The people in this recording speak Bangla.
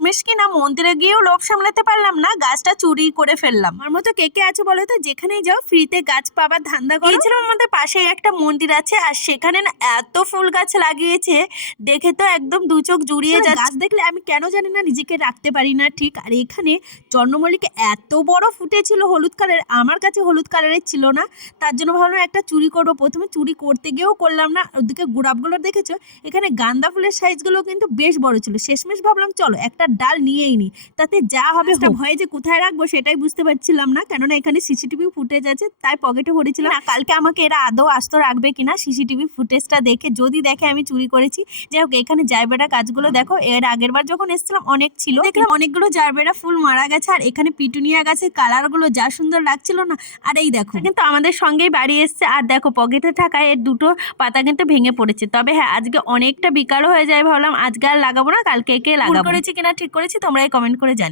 শেষমেশ কিনা মন্দিরে গিয়েও লোভ সামলাতে পারলাম না, গাছটা চুরি করে ফেললাম। আমার মতো কে কে আছে বলো তো, যেখানেই যাও ফ্রিতে গাছ পাবার ধান্দা করো। গিয়েছিলাম আমাদের পাশেই একটা মন্দির আছে, আর সেখানে না এত ফুল গাছ লাগিয়েছে, দেখে তো একদম দু চোখ জুড়িয়ে যাচ্ছে। গাছ দেখলে আমি কেন জানি না নিজেকে রাখতে পারি না ঠিক। আর এখানে চন্দ্রমল্লিকা এত বড় ফুটেছিল হলুদ কালার, আমার কাছে হলুদ কালারের ছিল না, তার জন্য ভাবলাম একটা চুরি করবো। প্রথমে চুরি করতে গিয়েও করলাম না। ওদিকে গোলাপগুলো দেখেছো, এখানে গাঁদা ফুলের সাইজগুলো কিন্তু বেশ বড় ছিল। শেষমেশ ভাবলাম চলো একটা ডাল নিয়েই নি, তাতে যা হবে হোক। ভয়ে যে কোথায় রাখবো সেটাই বুঝতে পারছিলাম না, কেননা এখানে সিসিটিভি ফুটেজ আছে, তাই পকেটে ভরেছিলাম। না কালকে আমাকে এরা আদৌ আস্ত রাখবে কিনা সিসিটিভি ফুটেজটা দেখে, যদি দেখে আমি চুরি করেছি। যাই হোক, এখানে জারবেরা গাছগুলো দেখো, এর আগের বার যখন এসেছিলাম অনেক ছিল, দেখলাম অনেকগুলো জারবেরা ফুল মারা গেছে। আর এখানে পিটুনিয়া গাছের কালারগুলো যা সুন্দর লাগছিল না। আর এই দেখো কিন্তু আমাদের সঙ্গেই বাড়ি এসছে, আর দেখো পকেটে থাকায় এর দুটো পাতা কিন্তু ভেঙে পড়েছে। তবে হ্যাঁ, আজকে অনেকটা বিকালও হয়ে যায়, ভাবলাম আজকে আর লাগাবো না, কালকে লাগাবো। করেছি কিনা ঠিক করেছি তোমরাই কমেন্ট করে জানি।